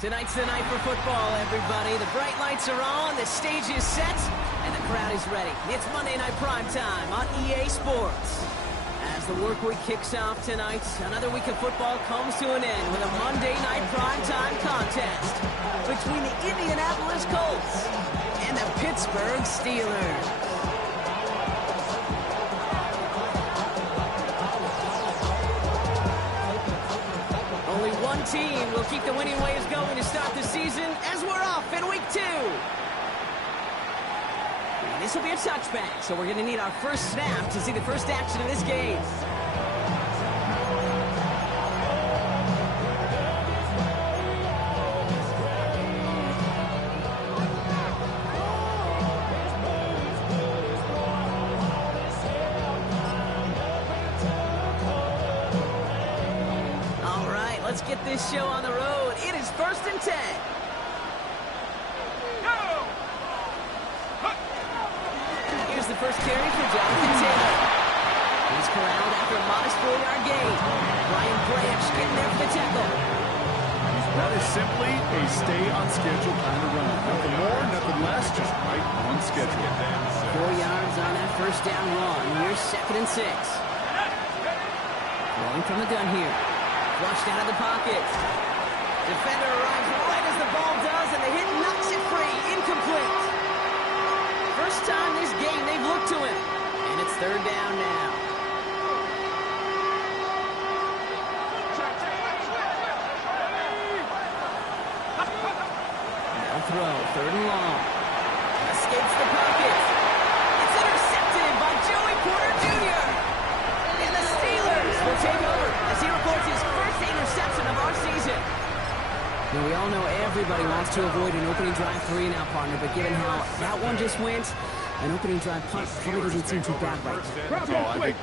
Tonight's the night for football, everybody. The bright lights are on, the stage is set, and the crowd is ready. It's Monday Night Primetime on EA Sports. As the work week kicks off tonight, another week of football comes to an end with a Monday Night Primetime contest between the Indianapolis Colts and the Pittsburgh Steelers. Only one team will keep the winning ways going to start the season as we're off in week 2. And this will be a touchback, so we're going to need our first snap to see the first action of this game. Let's get this show on the road. It is 1st and 10. Here's the first carry for Jonathan Taylor. He's corralled after a modest 4-yard gain. Brian Branch getting there for the tackle. That is simply a stay-on-schedule kind of run. Nothing more, nothing less, just right on schedule. 4 yards on that first down run. Here's 2nd and 6. Throwing from the gun here. Flushed out of the pocket. Defender arrives right as the ball does, and the hit knocks it free. Incomplete. First time this game they've looked to him. And it's 3rd down now. Now throw. 3rd and long. Escapes the pocket. It's intercepted by Joey Porter Jr. And the Steelers will take over as he records his first interception of our season. Now, we all know everybody wants to avoid an opening drive 3-and-out, partner, but given how that one just went, an opening drive punt probably doesn't seem too bad right now. Oh, I think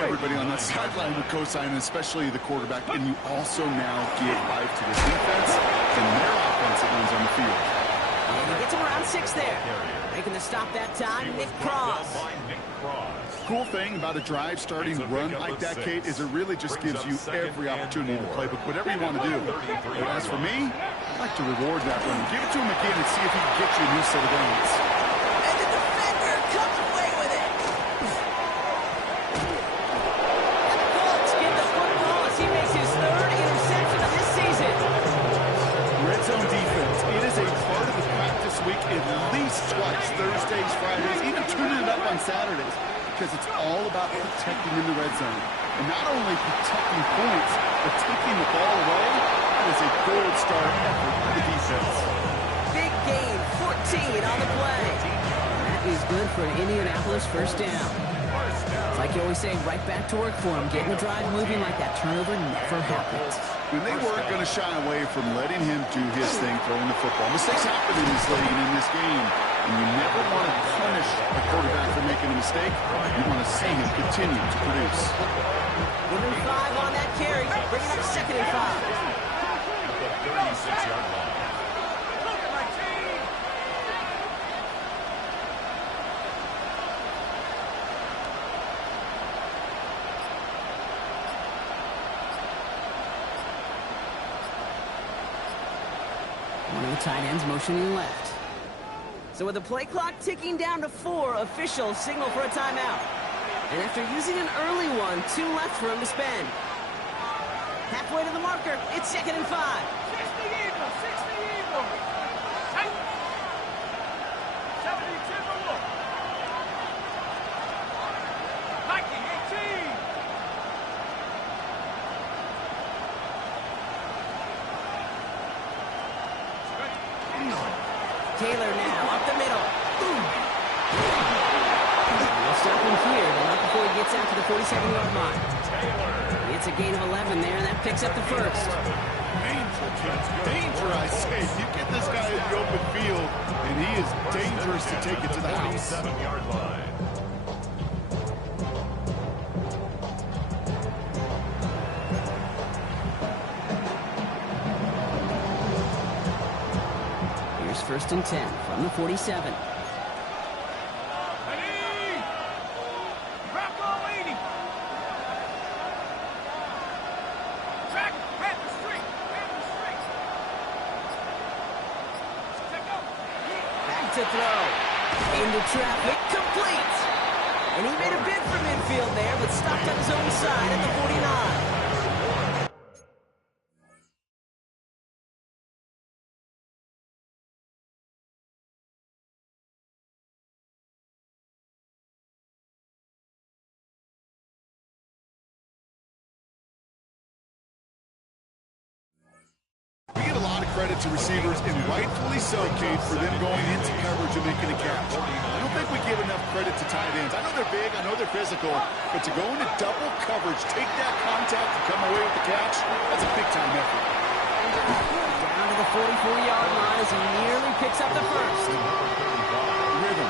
everybody on that sideline would co-sign, especially the quarterback, and you also now give life to the defense and their offense that runs on the field. And he gets him around 6 there. Making the stop that time, Nick Cross. Cool thing about a drive starting run like that, Kate, is it really just gives you every opportunity to play whatever you want to do. But as for me, I'd like to reward that run. Give it to him again and see if he can get you a new set of downs. And the defender comes away with it. And the Colts get the football as he makes his 3rd interception of this season. Red zone defense, it is a part of the practice week at least twice, Thursdays, Fridays, even tuning it up on Saturdays. Because it's all about protecting in the red zone. And not only protecting points, but taking the ball away. That is a gold star effort by the defense. Big gain, 14 on the play. That is good for an Indianapolis first down. It's like you always say, right back to work for him. Getting the drive moving like that turnover never happens. And they weren't going to shy away from letting him do his thing, throwing the football. Mistakes happen in this league and in this game. And you never want to punish a quarterback for making a mistake. You want to see him continue to produce. Give him 5 on that carry. Bring it up 2nd and 5. At the 36-yard line. One of the tight ends motioning left. So with the play clock ticking down to 4, officials signal for a timeout. And after using an early one, 2 left for him to spend. Halfway to the marker, it's 2nd and 5. 60 Eagles, 60 Eagles. 72 to look. Nike 18. Taylor now up the middle. We'll stop him here, but not before he gets out to the 47-yard line. It's a gain of 11 there, and that picks up the first. Danger, I say. You get this guy in the open field, and he is dangerous to take it to the house. 47-yard line. Here's 1st and 10 from the 47. to throw. Into traffic, complete. And he made a bid for midfield there, but stopped on his own side at the 49. We give a lot of credit to receivers, and rightfully so, Kate, for them going into coverage and making a catch. I don't think we give enough credit to tight ends. I know they're big, I know they're physical, but to go into double coverage, take that contact, and come away with the catch, that's a big-time effort. Down to the 44-yard line as he nearly picks up the first. Rhythm.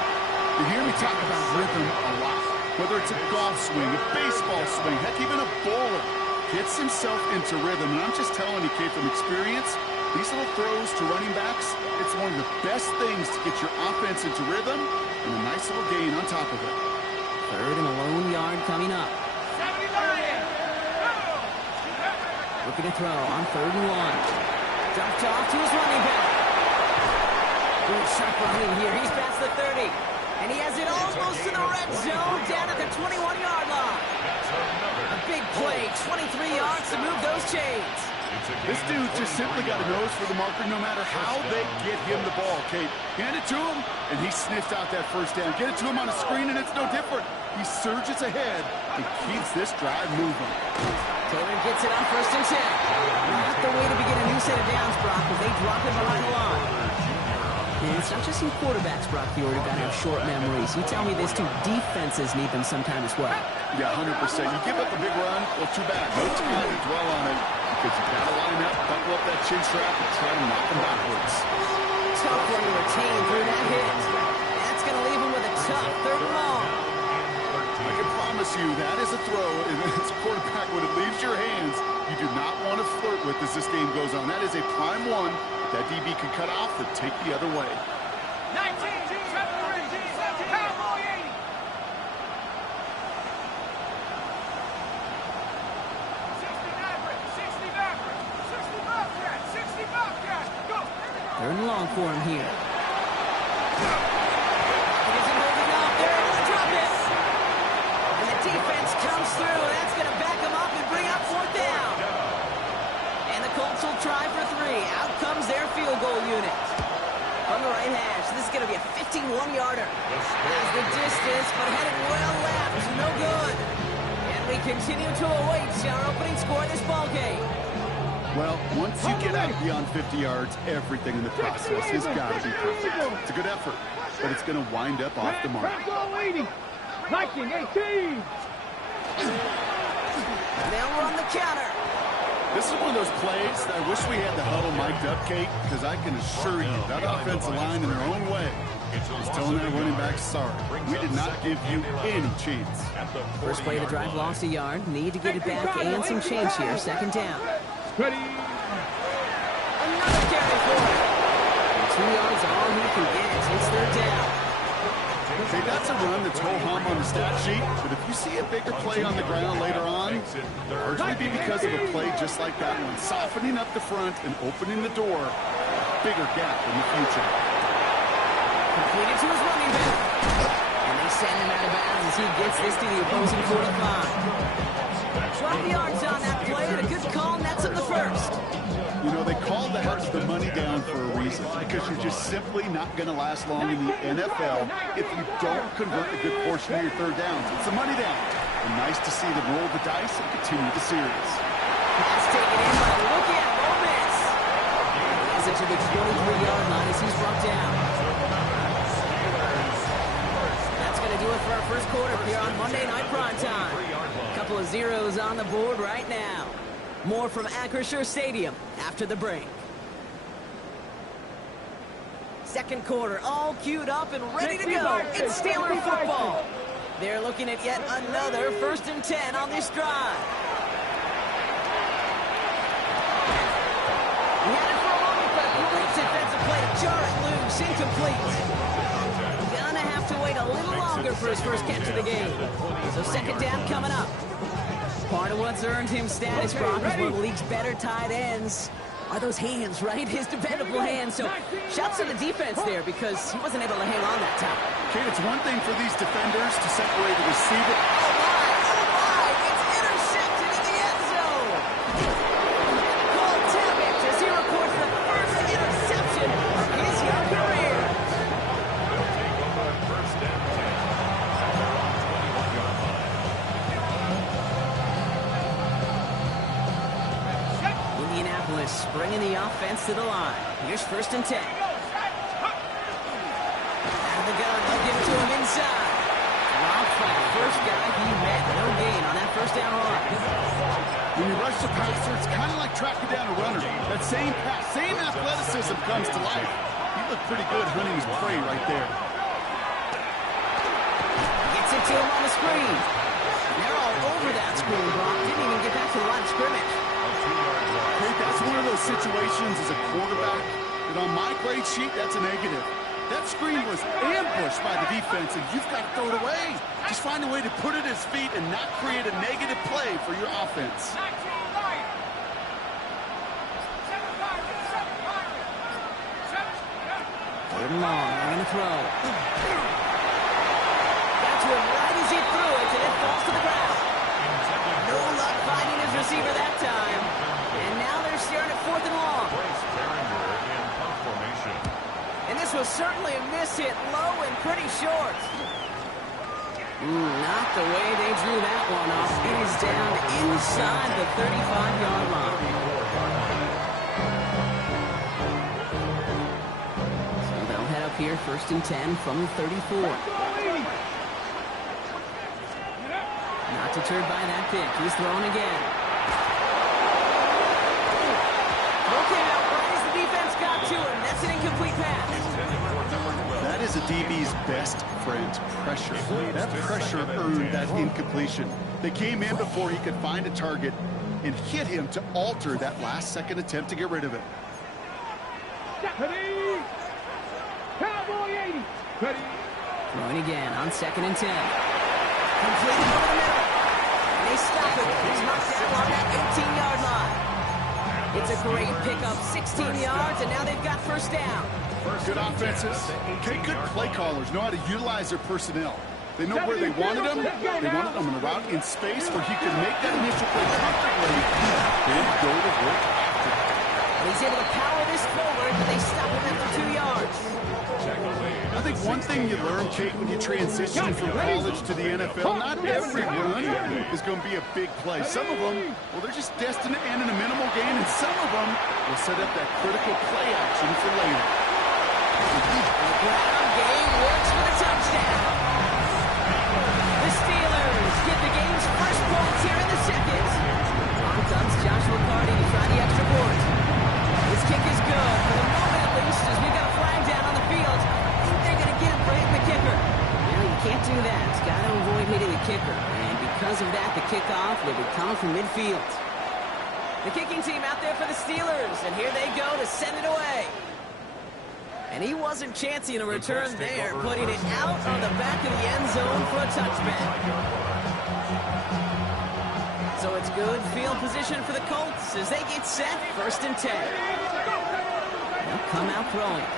You hear me talk about rhythm a lot. Whether it's a golf swing, a baseball swing, heck, even a bowler gets himself into rhythm. And I'm just telling you, Kate, from experience, these little throws to running backs, it's one of the best things to get your offense into rhythm and a nice little gain on top of it. Third and a lone yard coming up. 79. Looking to throw on 3rd and 1. Dumped off to his running back. Good sharp running here. He's past the 30. And he has it almost to the red zone down at the 21-yard line. A big play, 23 yards to move those chains. This dude just simply got a nose for the marker no matter how they get him the ball, Kate. Hand it to him, and he sniffed out that first down. Get it to him on a screen, and it's no different. He surges ahead and keeps this drive moving. Taylor gets it on 1st and 10. Not the way to begin a new set of downs, Brock, as they drop him behind the line. And it's not just in quarterbacks, Brock, the order got to have short memories. You tell me this too, defenses need them sometime as well. Yeah, 100%. You give up a big run, well, too bad. No time to dwell on it because you got to line up, buckle up that chin strap, and try to knock them backwards. Tough one to retain through that hit. That's going to leave him with a tough 3rd and long. I can promise you that is a throw, and as a quarterback, when it leaves your hands, you do not want to flirt with as this game goes on. That is a prime one that DB can cut off or take the other way. 19, 17, Cowboy 80. 60 Bobcat, go. 3rd and long for him here. He isn't holding up. They're able to drop it. And the defense comes through. That's going to back him up and bring up 4th down. And the Colts will try for 3. Out comes their field goal unit. On the right hash, this is going to be a 51-yarder. Has the distance, but headed well left. No good. And we continue to await our opening score in this ballgame. Well, once you get out beyond 50 yards, everything in the process has got to be perfect. It's a good effort, but it's going to wind up off the mark. 19, 18. They'll run the counter. This is one of those plays that I wish we had the huddle mic'd up, Kate, because I can assure you that offensive line in their own way is telling their running back, sorry, we did not give you any chance. First play of the drive lost a yard. Need to get it back and some change here. 2nd down. Ready. Another carry for him. 2 yards all he can get. It's 3rd down. Okay, that's a run that's ho-hum on the stat sheet, but if you see a bigger play on the ground later on, largely be because of a play just like that one, softening up the front and opening the door, bigger gap in the future. Completed to his running back. And they send him out of bounds as he gets this to the opposing 45. 12 yards on that play and a good call, and that's in the first. You know, they call that the money down for a reason, because you're just simply not going to last long in the NFL if you don't convert a good portion of your 3rd downs. It's a money down. And nice to see them roll the dice and continue the series. Pass taken in by the rookie at Ole Miss. Has it to the 23-yard line as he's brought down. That's going to do it for our first quarter here on Monday Night Primetime. A couple of zeros on the board right now. More from Acrisure Stadium after the break. 2nd quarter, all queued up and ready to go. It's Steeler football. They're looking at yet another 1st and 10 on this drive. He had it for a moment, but a great defensive play to jar it loose, incomplete. Gonna have to wait a little longer for his first catch of the game. So 2nd down coming up. Part of what's earned him status, Brock, is one of the league's better tight ends. are those hands, right? His dependable hands. So shouts to the defense there because he wasn't able to hang on that time. Kate, it's one thing for these defenders to separate the receiver. Oh, my! It's intercepted in the end zone! Cole Tavic as he records the first interception of his young career. They'll take over on first and 10 at their own 21-yard line. Indianapolis bringing the offense to the line. Here's first and 10. Out of the gun, they'll give it to him inside. Wild flat, first guy he met. No gain on that first down run. When you rush the passer, it's kind of like tracking down a runner. That same pass, same athleticism comes to life. He looked pretty good hunting his prey right there. Gets it to him on the screen. They're all over that screen, Brock. Didn't even get back to the line of scrimmage. Hey, that's one of those situations as a quarterback that on my grade sheet, that's a negative. That screen was ambushed by the defense, and you've got to throw it away. Just find a way to put it at his feet and not create a negative play for your offense. Third and long, they're going to throw. Got to him right as he threw it, and it falls to the ground. No luck finding his receiver that time. And now they're staring at fourth and long. Place Derringer in punt formation. And this was certainly a miss hit, low and pretty short. Not the way they drew that one off. It is down inside the 35-yard line. So they'll head up here, first and 10 from the 34. Not deterred by that pick. He's throwing again. Okay, now right as the defense got to him, that's an incomplete pass. That is a DB's best friend, pressure. That pressure earned that incompletion. They came in before he could find a target and hit him to alter that last-second attempt to get rid of it. Ready? Cowboy 80. Ready? Throwing again on second and 10. Completed over the middle. And they stop it. He's knocked down on that 18-yard line. It's a great pickup, 16 yards, and now they've got first down. Good offenses. Okay, good play callers know how to utilize their personnel. They know where they wanted them. They wanted them in a route in space where he could make that initial play comfortably, then go to work after. And he's able to power this forward, but they stop him after 2 yards. I think one thing you learn, Kate, when you transition from college to the NFL, not every run is going to be a big play. Some of them, well, they're just destined to end in a minimal gain, and some of them will set up that critical play action for later. The ground game works for the touchdown. The Steelers get the game's first points here in the second. On comes Joshua Carty to try the extra point. His kick is good, for the moment at least, as we've got a flag down on the field. I think they're going to get him for hitting the kicker. Well, you can't do that. It's got to avoid hitting the kicker. And because of that, the kickoff will be coming from midfield. The kicking team out there for the Steelers, and here they go to send it away. And he wasn't chancing a return there, putting it out on the back of the end zone for a touchback. So it's good field position for the Colts as they get set, first and 10. They'll come out throwing.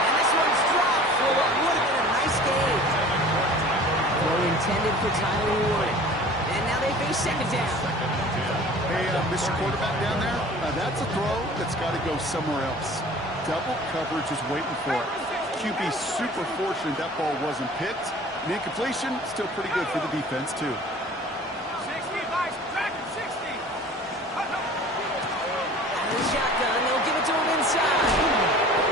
And this one's dropped for what would have been a nice game. Throw intended for Tyler Ward. And now they face second down. Hey, Mr. Quarterback down there, that's a throw that's got to go somewhere else. Double coverage is waiting for it. QB super fortunate that ball wasn't picked. And incompletion, still pretty good for the defense, too. 60, Vice. Track it, 60. Out of the shotgun, they'll give it to him inside.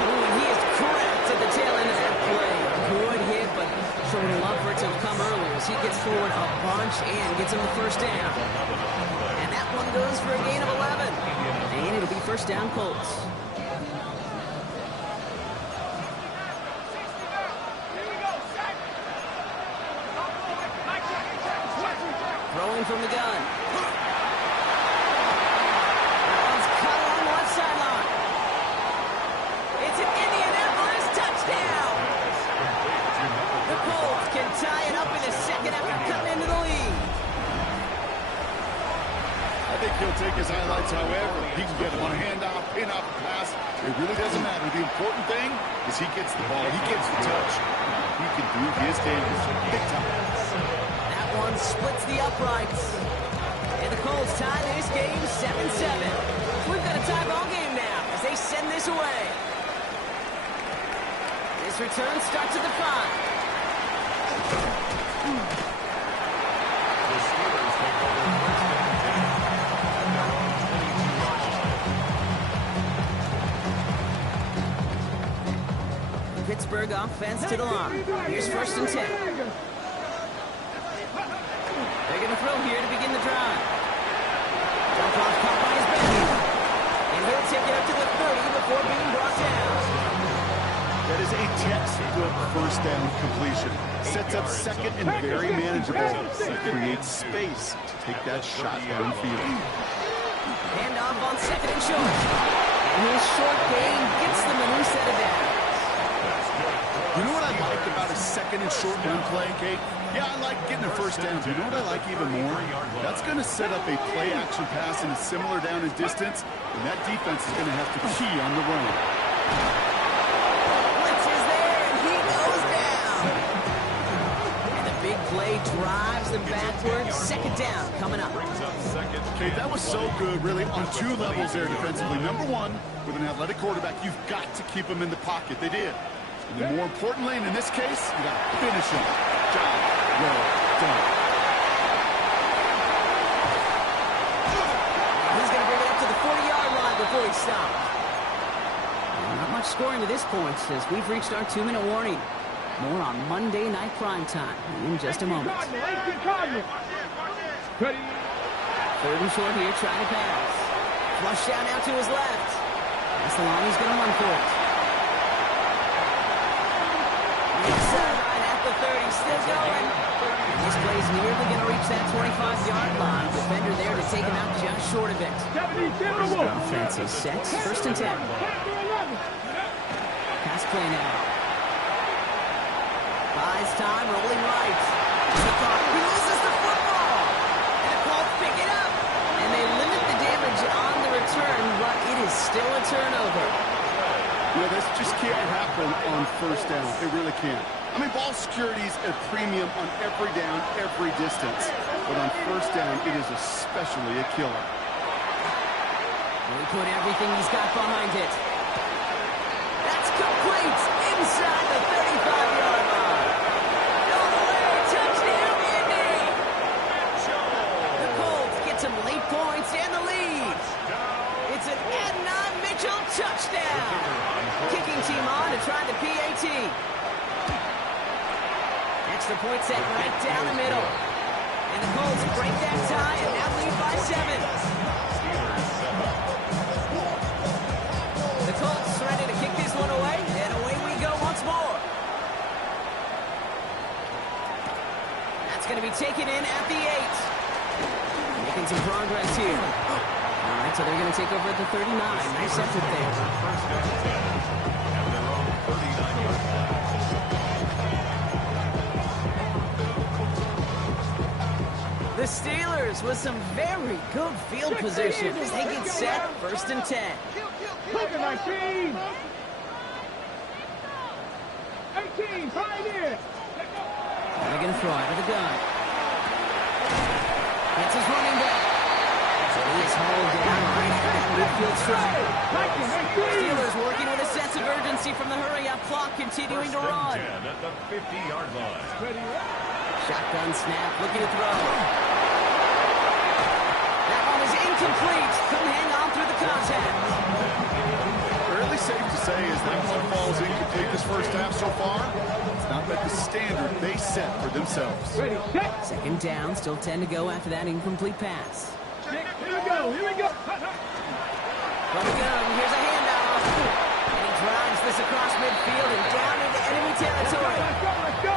Ooh, and he is cracked at the tail end of that play. Good hit, but sure would love for it to have come earlier as he gets forward a bunch and gets him the first down. And that one goes for a gain of 11. And it'll be first down Colts. Throwing from the gun. That one's cut along the left sideline. It's an Indianapolis touchdown. The Colts can tie it up in the second after cutting into the lead. I think he'll take his highlights however. He can get him on a handoff, pin off a pass. It really doesn't matter. The important thing is he gets the ball. He gets the touch. He can do his damage big time. That one splits the uprights. And the Colts tie this game 7-7. We've got a tie ball game now as they send this away. This return starts at the 5. The Steelers take over first and 10 at their own 22-yard line. Pittsburgh offense to the line. Here's first and 10. They're going to throw here to begin the drive. Dump off caught by his back. And he'll take it up to the 30 before being brought down. That is a textbook first down completion. Sets up second and very manageable. It creates space to take that shot downfield. Hand off on second and short. And his short gain gets them a new set of downs. You know what I like about a second and short run play, Kate? Yeah, I like getting a first down. You know what I like even more? That's going to set up a play action pass in a similar down and distance, and that defense is going to have to key on the run. Blitz is there, and he goes down. And the big play drives them backwards. Second down coming up. Kate, that was so good, really, on two levels there defensively. Number one, with an athletic quarterback, you've got to keep him in the pocket. They did. And then more importantly, and in this case, you got to finish him. Job well done. He's going to bring it up to the 40-yard line before he stops. Not much scoring to this point as we've reached our 2-minute warning. More on Monday Night Prime Time in just a moment. Third and short here, trying to pass. Flush down out to his left. That's the line he's going to run for it. Sideline at the 30, still going. This play's nearly going to reach that 25-yard line. Defender there to take him out just short of it. Offense is set. First and 10. Pass play now. Buys time, rolling right. He loses the football. And the Colts pick it up. And they limit the damage on the return, but it is still a turnover. Yeah, this just can't happen on first down. It really can't. I mean, ball security is a premium on every down, every distance. But on first down, it is especially a killer. He put everything he's got behind it. That's complete inside the 35-yard line. All the way, touchdown, Indy! The Colts get some late points and the lead. It's an Adnan Mitchell touchdown. Kicking team on to try the PAT. Extra point set right down the middle. And the Colts break that tie and now lead by 7. The Colts ready to kick this one away, and away we go once more. That's going to be taken in at the 8. Making some progress here. All right, so they're going to take over at the 39. Nice effort there. First down 10 at their own 39-yard line. The Steelers with some very good field position as they get set. First and 10. Look at my team. 18, 5 in. They're going to throw out of the gun. It's his running back. So he is hauled down right at that midfield strike. Steelers working with a sense of urgency from the hurry-up clock, continuing to run. 10 at the 50-yard line. Shotgun snap, looking to throw. That one is incomplete. Couldn't hang on through the contact. Fairly safe to say as that one falls incomplete this first half so far, it's not met the standard they set for themselves. Second down, still 10 to go after that incomplete pass. Here we go. From the gun, here's a handoff. And he drives this across midfield and down into enemy territory. Let's go.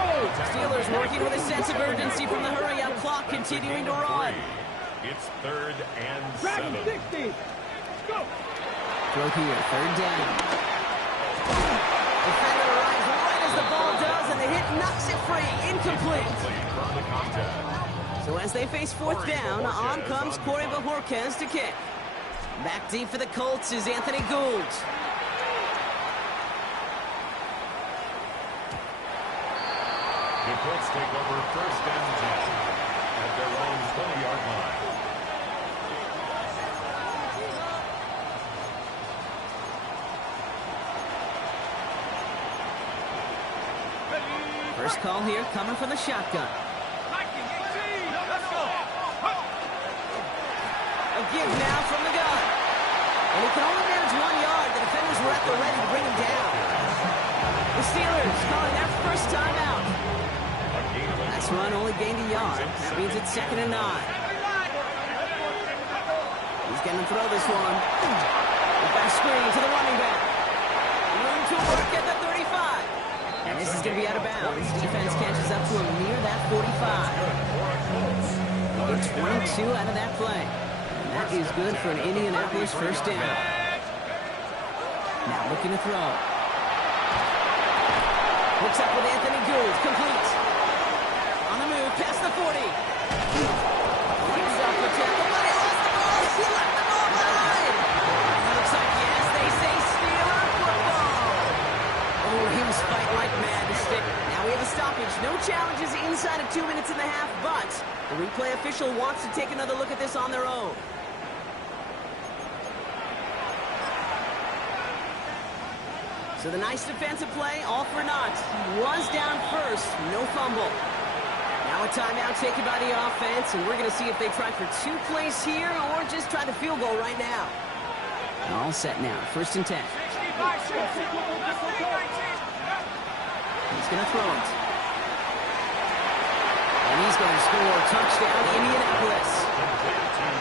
Steelers working with a sense of urgency from the hurry-up clock, continuing to run. It's 3rd and Dragon 7. 60. Go. Throw here, third down. Defender arrives right as the ball does, and the hit knocks it free. Incomplete. From the contact. So as they face fourth down, on comes Corey Bajorquez to kick. Back deep for the Colts is Anthony Gould. The Colts take over first and 10 at their own 20-yard line. First call here coming from the shotgun. A give now from the gun. And he can only manage 1 yard. The defenders were at the ready to bring him down. The Steelers calling their first time out. That's run only gained a yard. That means it's 2nd and 9. He's going to throw this one. The back screen to the running back. Room to work at the 35. And this is going to be out of bounds. Defense catches up to him near that 45. It's 22 out of that play. And that is good for an Indianapolis first down. Now looking to throw. Hooks up with Anthony Gould. Complete. On the move, past the 40. He's up for tackle, but he lost the ball. He left the ball behind. Looks like, yes, they say Steeler football. Oh, he was fighting like mad to stick. Now we have a stoppage. No challenges inside of 2 minutes and a half, but the replay official wants to take another look at this on their own. So the nice defensive play, all for naught. Was down first, no fumble. Now a timeout taken by the offense, and we're going to see if they try for 2 plays here or just try the field goal right now. All set now, 1st and 10. He's going to throw it. And he's going to score. Touchdown, Indianapolis.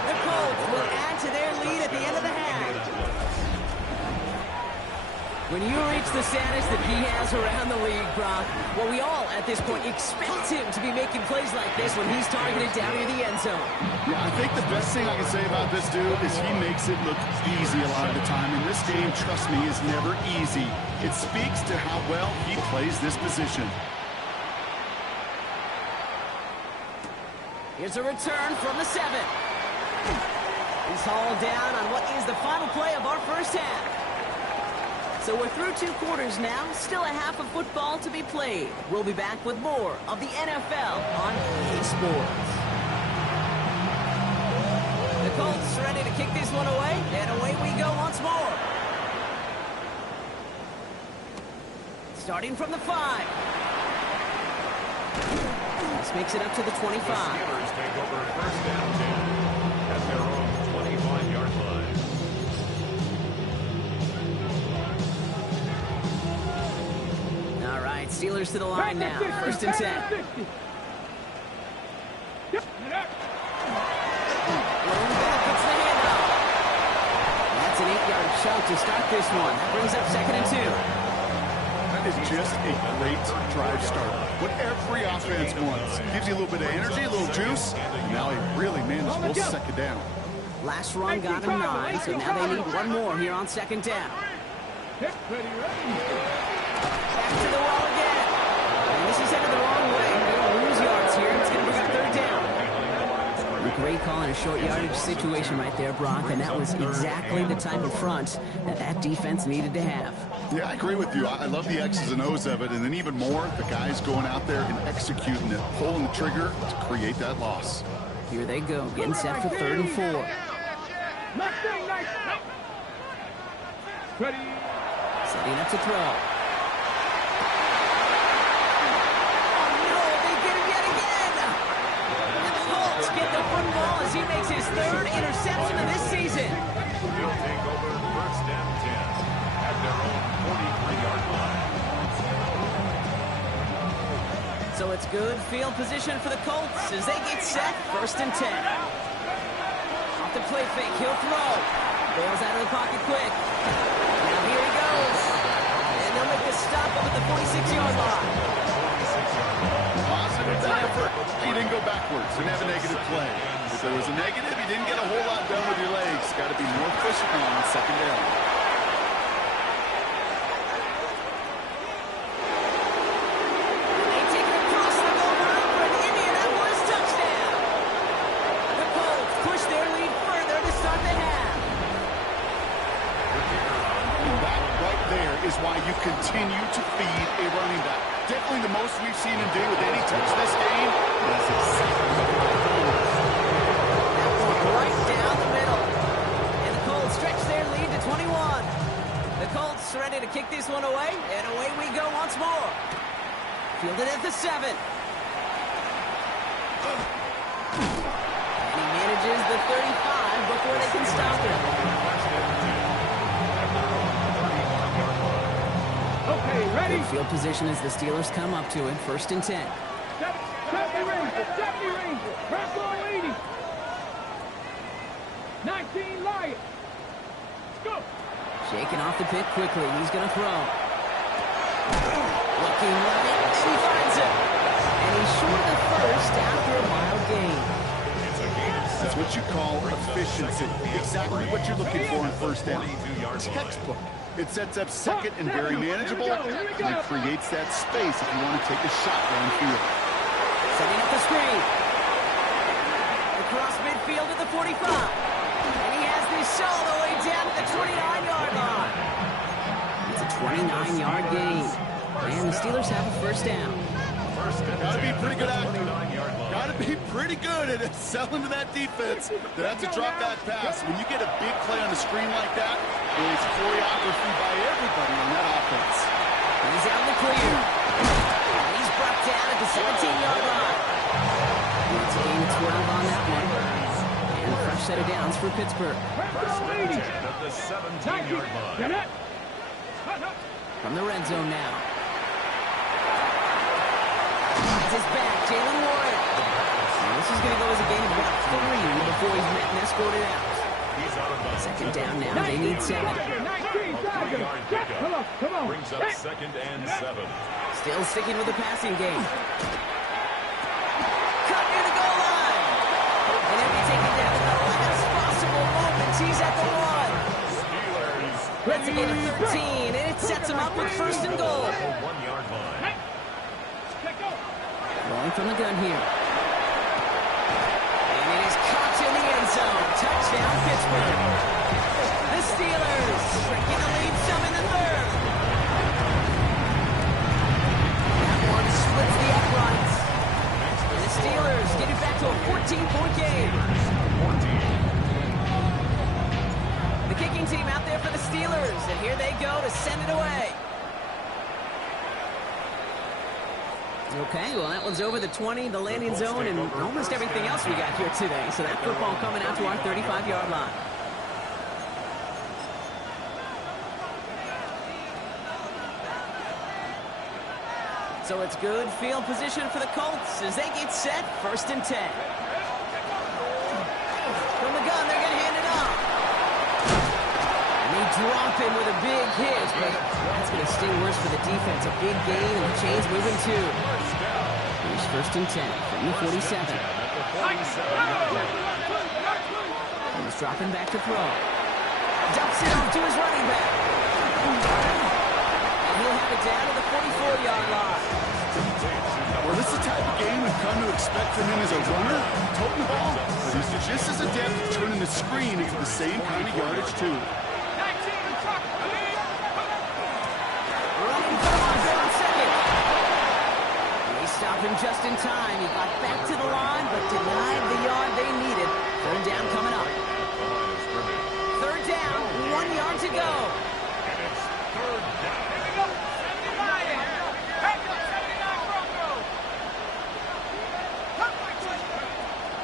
The Colts will add to their lead at the end of the half. When you reach the status that he has around the league, Brock, well, we all, at this point, expect him to be making plays like this when he's targeted down near the end zone. Yeah, I think the best thing I can say about this dude is he makes it look easy a lot of the time. And this game, trust me, is never easy. It speaks to how well he plays this position. Here's a return from the 7. He's hauled down on what is the final play of our first half. So we're through 2 quarters now, still a half of football to be played. We'll be back with more of the NFL on EA Sports. The Colts ready to kick this one away, and away we go once more. Starting from the 5. This makes it up to the 25. The Steelers take over first down 10 at their own 25-yard line. All right, Steelers to the line now. 1st and 10. That's an 8-yard chunk to start this one. That brings up 2nd and 2. That is just a great drive starter. What every offense wants. Gives you a little bit of energy, a little juice. And now he really managed to second down. Last run got him 9, so now they need one more here on 2nd down. Back to the wall again. And this is headed the wrong way. They're going to lose yards here. It's going to bring up 3rd down. A great call in a short yardage situation right there, Brock, and that was exactly the type of front that defense needed to have. Yeah, I agree with you. I love the X's and O's of it, and then even more, the guys going out there and executing it, pulling the trigger to create that loss. Here they go, getting set for 3rd and 4. Setting up to throw. Get the football as he makes his 3rd interception of this season. He'll take over first and 10 at their own 43-yard line. So it's good field position for the Colts as they get set. 1st and 10. Off the play fake, he'll throw. Bails out of the pocket quick. Now here he goes. And they'll make the stop up at the 46-yard line. Positive effort. He didn't go backwards. Didn't have a negative play. If there was a negative, you didn't get a whole lot done with your legs. Got to be more efficient on 2nd down. They take it across the goal line for an Indianapolis touchdown. continue to feed a running back. Definitely the most we've seen him do with any touch this game. That's exactly what they're doing. That one right down the middle. And the Colts stretch their lead to 21. The Colts ready to kick this one away, and away we go once more. Fielded at the 7. And he manages the 35 before they can stop him. Okay, ready? Good field position as the Steelers come up to it. 1st and 10. 70 Rangers. Press on leading. 19 Lions. Go. Shaking off the pick quickly. He's going to throw. Looking right, and he finds it. And he's short of the first after a mild gain. That's what you call efficiency. Exactly what you're looking for in 1st down. Textbook. It sets up 2nd and very manageable, and it creates that space if you want to take a shot downfield. Setting up the screen. Across midfield at the 45. And he has this all the way down to the 29-yard line. It's a 29-yard gain. And the Steelers have a 1st down. Got to be pretty good actor. Got to be pretty good at selling to that defense. That's a drop back pass. When you get a big play on the screen like that, it's choreography by everybody on that offense. He's out in the clear. And he's brought down at the 17-yard line. It's gain 12 on that one. And a fresh set of downs for Pittsburgh. Press on leading. At the 17-yard line. From the red zone now. It's his back, Jalen Warren. And this is going to go as a gain of about 3 before he's met and escorted out. He's out of bounds. 2nd down now. They need 7. 19 Tigers. Come on. Brings up 2nd and 7. Still sticking with the passing game. Cut near the goal line. And he'll be taken down at the last possible moment. He's at the 1. Let's get a 13, and it sets him up with 1st and goal. 1-yard line. Rolling from the gun here. And it is caught in the end zone. Touchdown, Pittsburgh. The Steelers shrinking the lead some in the 3rd. That one splits the uprights. And the Steelers get it back to a 14-point game. The kicking team out there for the Steelers, and here they go to send it away. Okay, well, that one's over the 20, the landing zone, and almost everything else we got here today. So that football coming out to our 35-yard line. So it's good field position for the Colts as they get set, 1st and 10. From the gun, they're going to hand it off. And they drop him with a big hit, but that's going to sting worse for the defense. A big gain, and the chain's moving too. Here's 1st and 10 from the 47. And he's dropping back to throw. Dumps it off to his running back. And he'll have it down to the 44-yard line. Well, this is the type of game we've come to expect from him as a runner, toting the ball, but he's just as adept at turning the screen into the same kind of yardage, too. Running for on 2nd. They stop him just in time. He got back to the line, but denied the yard they needed. 3rd down coming up. 3rd down, 1 yard to go. And it's 3rd down.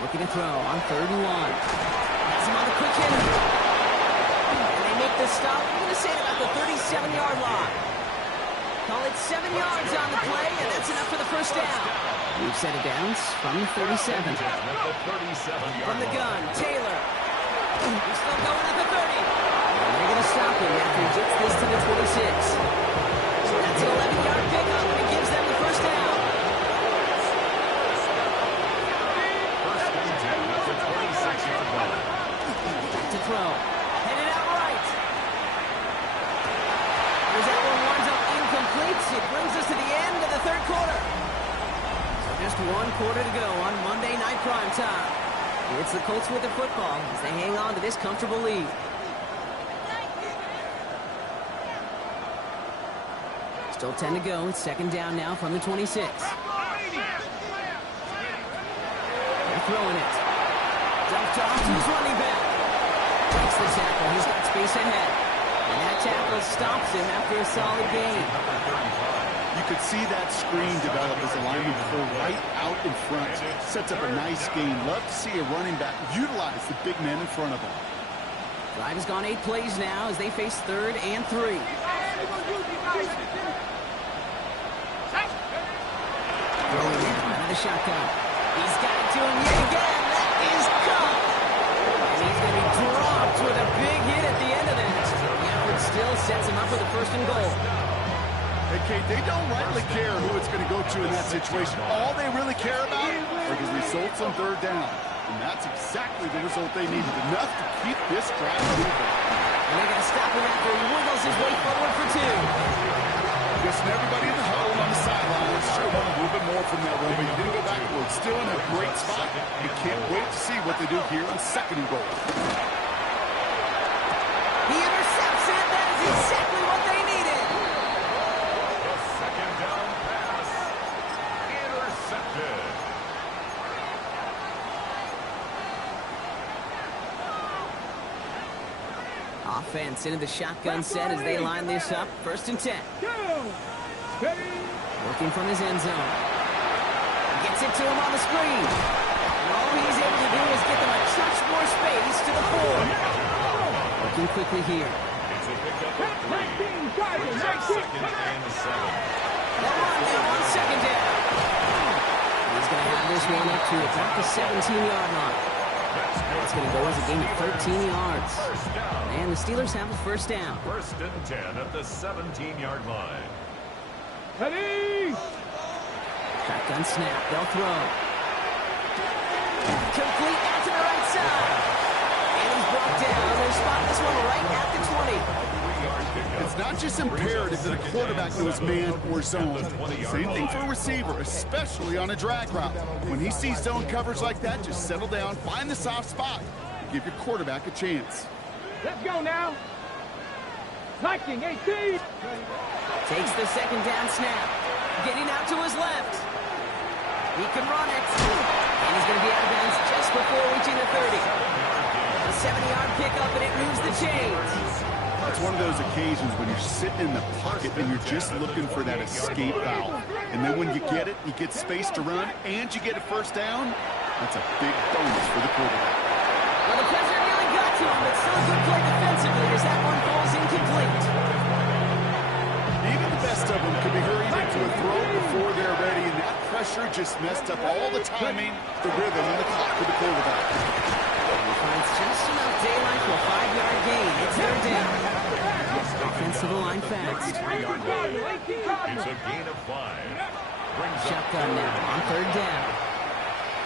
Looking to throw on 3rd and 1. Has him on the quick hitter. And they make the stop. I'm going to say about the 37-yard line. Call it 7 yards on the play, and that's enough for the 1st down. We've set it downs from the 37. From the gun, Taylor. He's still going at the 30. And they're going to stop him after he gets this to the 26. So that's an 11-yard pickup, and it gives them the 1st down. To throw. Headed out right. As that one winds up incomplete, it brings us to the end of the 3rd quarter. So just 1 quarter to go on Monday Night Prime Time. It's the Colts with the football as they hang on to this comfortable lead. Still 10 to go. It's second down now from the 26. They're throwing it. Dumped off to his running back. Breaks the tackle. He's got space ahead. And that tackle stops him after a solid gain. You could see that screen develop as the lineman pull right out in front. Sets up a nice gain. Love to see a running back utilize the big man in front of him. Drive has gone 8 plays now as they face 3rd and 3. Throwing it out of the shotgun. He's got it to him yet again. That is caught. And he's going to be dropped with a big hit at the end of that. The effort still sets him up for the 1st and goal. Hey, Kate, they don't rightly care who it's going to go to in that situation. All they really care about are the results on 3rd down. And that's exactly the result they needed. Enough to keep this drive moving. And they're going to stop him after he wiggles his way forward for 2. Guessing everybody in the huddle on the sidelines sure want a little bit more from that one, but you didn't go backwards. Still in a great spot. You can't wait to see what they do here on 2nd and goal. He intercepts it. That is exactly what they needed. The second down pass. Intercepted. Offense into the shotgun set as they line this up. 1st and 10. Working from his end zone. Gets it to him on the screen. And all he's able to do is get them a touch more space to the 4. Working quickly here. It's a pickup of 3. Brings up 2nd and 7. They'll run now on 2nd down. He's going to have this one up to about the 17-yard line. It's going to go as a gain of 13 yards. First down. And the Steelers have a 1st down. 1st and 10 at the 17-yard line. Ready? Shotgun snap. They'll throw. Complete out to the right side. And he's brought down. They'll spot this one right at the 20. It's not just imperative that a quarterback knows man or zone. Same thing for a receiver, especially on a drag route. When he sees zone coverage like that, just settle down, find the soft spot, give your quarterback a chance. Let's go now. Liking 18. Takes the 2nd down snap. Getting out to his left. He can run it. And he's going to be out of bounds just before reaching the 30. A 70-yard pickup, and it moves the chains. It's one of those occasions when you're sitting in the pocket and you're just looking for that escape valve. And then when you get it, you get space to run, and you get a 1st down. That's a big bonus for the quarterback. Well, the pressure nearly got to him, but still a good play defensively as that one falls incomplete. Even the best of them could be hurried into a throw before they're ready, and that pressure just messed up all the timing, the rhythm, and the clock for the quarterback. He finds just enough daylight for a 5-yard gain. It's 3rd down. Offensive line fast. It's a gain of 5. Brings up Shotgun now on 3rd down.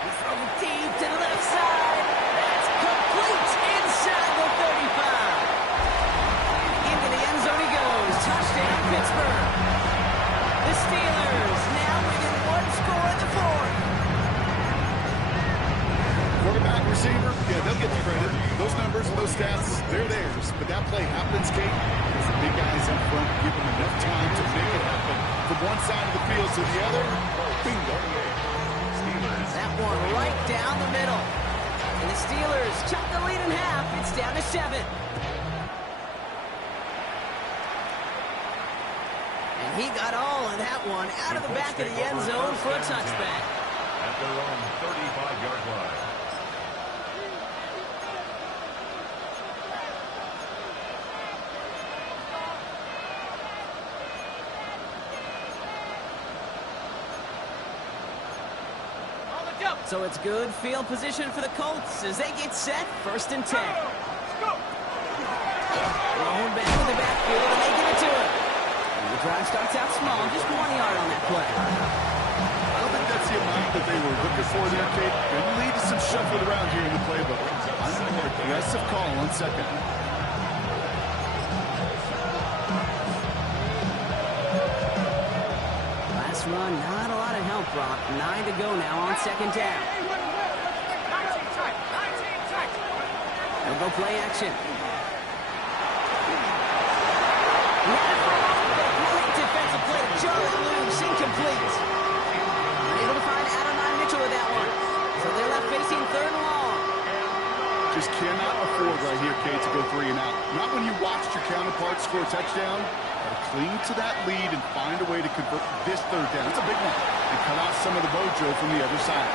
He's throwing deep to the left side. That's complete inside the 35. Into the end zone he goes. Touchdown, Pittsburgh. The Steelers now within 1 score in the 4th. Quarterback, receiver, yeah, they'll get the credit. Those numbers and those stats, they're theirs. But that play happens, Kate, because the big guys in front give them enough time to make it happen. From one side of the field to the other, bingo. That one right down the middle. And the Steelers chop the lead in half. It's down to 7. And he got all of that one out of the back of the end zone for a touchback. At their own 35-yard line. So it's good field position for the Colts as they get set. 1st and 10. Thrown back in the backfield and they give it to him. And the drive starts out small, just 1 yard on that play. I don't think that's the amount that they were looking for there, Kate. Going to lead to some shuffling around here in the playbook. I'm a more aggressive call on 2nd. Last run, not a lot of help, Brock. 9 to go now on 2nd down. They'll go play action. Great defensive play to loose, incomplete. Unable to find Adonai Mitchell with that one. So they're left facing third and long. Just cannot afford right here, Kate, to go 3 and out. Not when you watched your counterpart score a touchdown. Gotta cling to that lead and find a way to convert this third down. It's a big one. And cut off some of the mojo from the other side.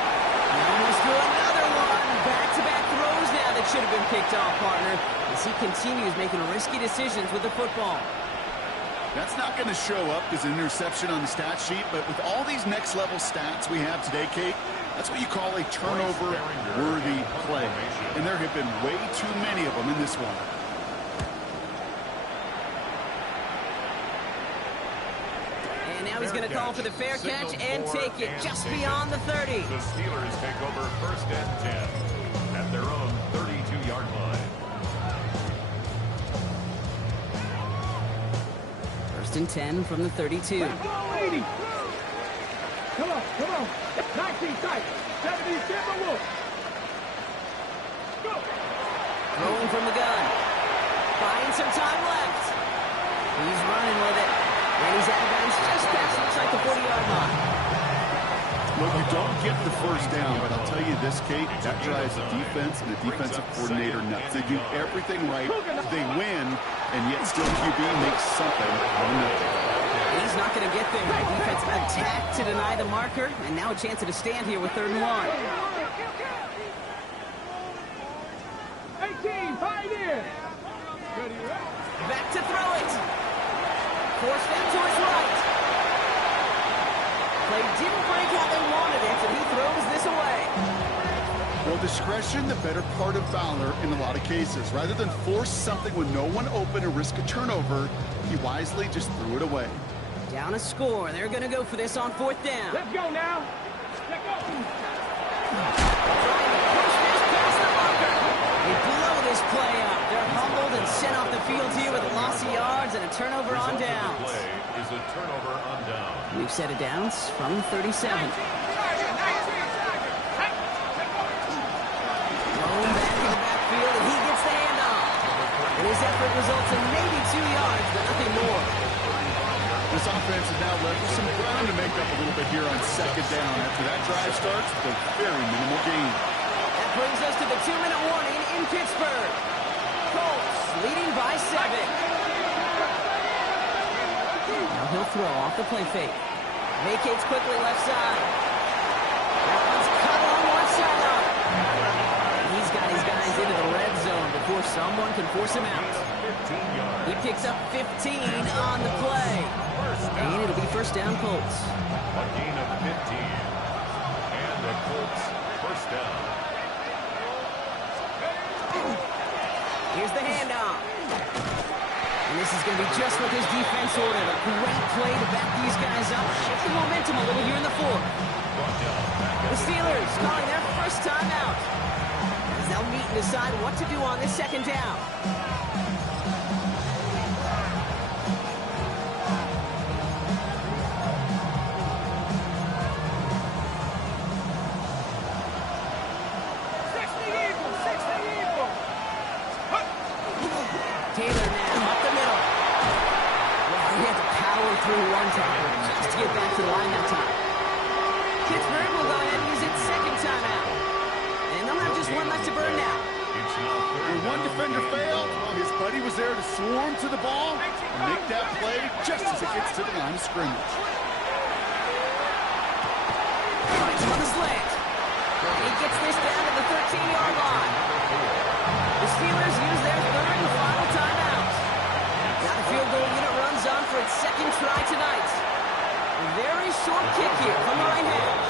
And almost threw another one. Back-to-back throws now that should have been picked off, partner. As he continues making risky decisions with the football. That's not going to show up as an interception on the stat sheet, but with all these next-level stats we have today, Kate, that's what you call a turnover-worthy play. And there have been way too many of them in this one. And now he's going to call for the fair catch and take it just beyond the 30. The Steelers take over 1st and 10 at their own 32-yard line. 1st and 10 from the 32. 80. Come on, come on. 19 tight. 70 Timberwolves. Go. Throwing from the gun. Buying some time left. He's running with it. And he's out of bounds just past, looks like the 40-yard line. Look, you don't get the first down, but I'll tell you this, Kate, that drives the defense and the defensive coordinator nuts. They do everything right. They win, and yet still QB makes something out of nothing. He's not going to get there. The defense attacked to deny the marker, and now a chance at a stand here with 3rd and 1. 18, pioneer. Back to throw it. Forced them to his right. Play didn't break how they wanted it, and he throws this away. Well, discretion, the better part of valor in a lot of cases. Rather than force something with no one open or risk a turnover, he wisely just threw it away. Down a score. They're going to go for this on 4th down. Let's go now. Let's go. Trying to push this past the marker. They blow this play up. They're humbled and sent off the field here with a loss of yards and a turnover on downs. Play is a turnover on down. We've set it downs from 37. Thrown back in the backfield, and he gets the handoff. And his effort results in maybe 2 yards, but nothing more. This offense has now left some ground to make up a little bit here on 2nd down. After that drive starts with a very minimal gain. That brings us to the 2-minute warning in Pittsburgh. Colts leading by 7. Now he'll throw off the play fake. Vacates quickly left side. That one's cut on one sideline. He's got his guys into the red zone before someone can force him out. He picks up 15 on the play. And it'll be 1st down Colts. A gain of 15. And the Colts 1st down. Here's the handoff. And this is going to be just what this defense ordered. A great play to back these guys up. Shift the momentum a little here in the 4th. The Steelers calling their first time out. As they'll meet and decide what to do on this 2nd down. Taylor now up the middle. Well, he had to power through one tackle just to get back to the line that time. Pittsburgh will go ahead and use its 2nd timeout. And they'll have just one left to burn now. When one defender failed, well, his buddy was there to swarm to the ball and make that play just as it gets to the line of scrimmage. He's on the slant. He gets this down to the 13-yard line. The Steelers use their 3rd and final timeout. Now the field goal unit runs on for its 2nd try tonight. A very short kick here from the right hand.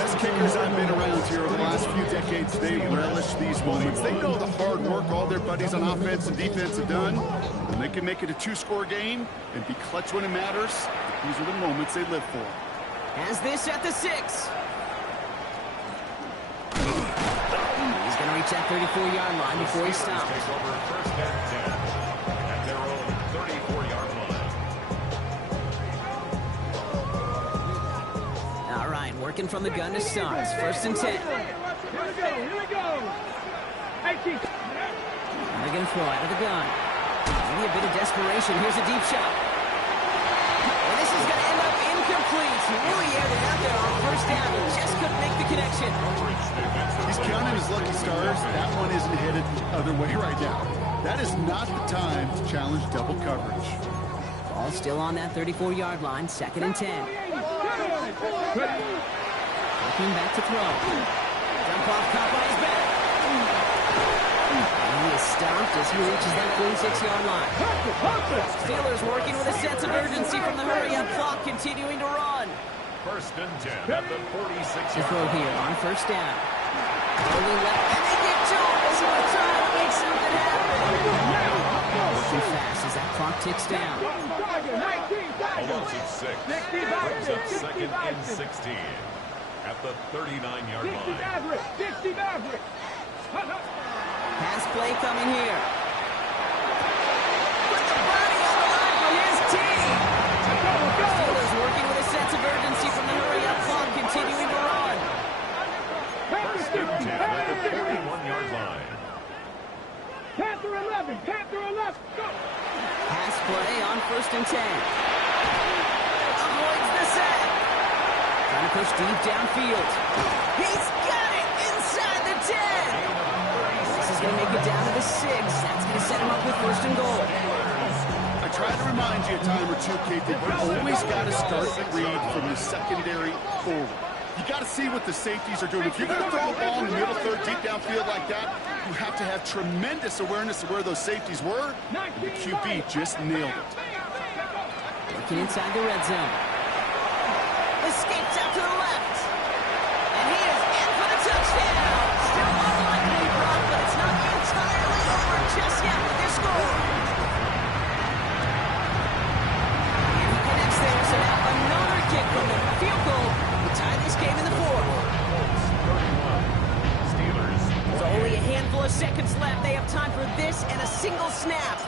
Best kickers I've been around here over the last few decades, they relish these moments. They know the hard work all their buddies on offense and defense have done, and they can make it a 2-score game and be clutch when it matters. These are the moments they live for. Has this at the 6. He's going to reach that 34-yard line before he stops. Take over 1st and 10 at their own 34-yard line. All right, working from the gun to start. 1st and 10. Here we go. 18. They're going to throw out of the gun. Maybe a bit of desperation. Here's a deep shot. And this is going to complete. Really aired it out there on first down. He just couldn't make the connection. He's counting his lucky stars. That one isn't headed the other way right now. That is not the time to challenge double coverage. Ball still on that 34-yard line, 2nd and 10. Looking back to throw. Jump off, caught by his back. And he is stopped as he reaches that 46-yard line. Steelers working with a sense of urgency from the hurry-up clock, continuing to run. 1st and 10 at the 46-yard Throw here on first down. Rolling left, and they get to him as we're trying to make something happen. Working fast as that clock ticks down. Colts at 6. Brings up 2nd and 16 at the 39-yard line. Pass play coming here. Put the body on the line for his team. Steelers working with a sense of urgency from the hurry-up clock, continuing to run. 1st and 10 at the 41-yard line. Panther 11, Panther 11, go! Pass play on 1st and 10. Avoids the sack. Trying to push deep downfield. He's got it inside the 10. This is going to make it down to the 6. That's going to set him up with 1st and goal. I try to remind you a time or two, Kate, that you always got to start the read from the secondary forward. You got to see what the safeties are doing. If you're going to throw a ball in the middle third, deep downfield like that, you have to have tremendous awareness of where those safeties were. The QB just nailed it. Looking inside the red zone. Escapes out to the left. And he is in for the touchdown. Still unlikely, Brock, but it's not entirely over just yet with this score. And he connects there, so now another kick from the field goal to tie this game in the 4th. Steelers. So only a handful of seconds left. They have time for this and a single snap.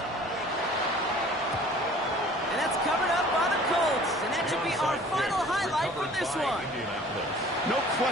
And that's covered up by the Colts. And that should be our final highlight from this one. No question.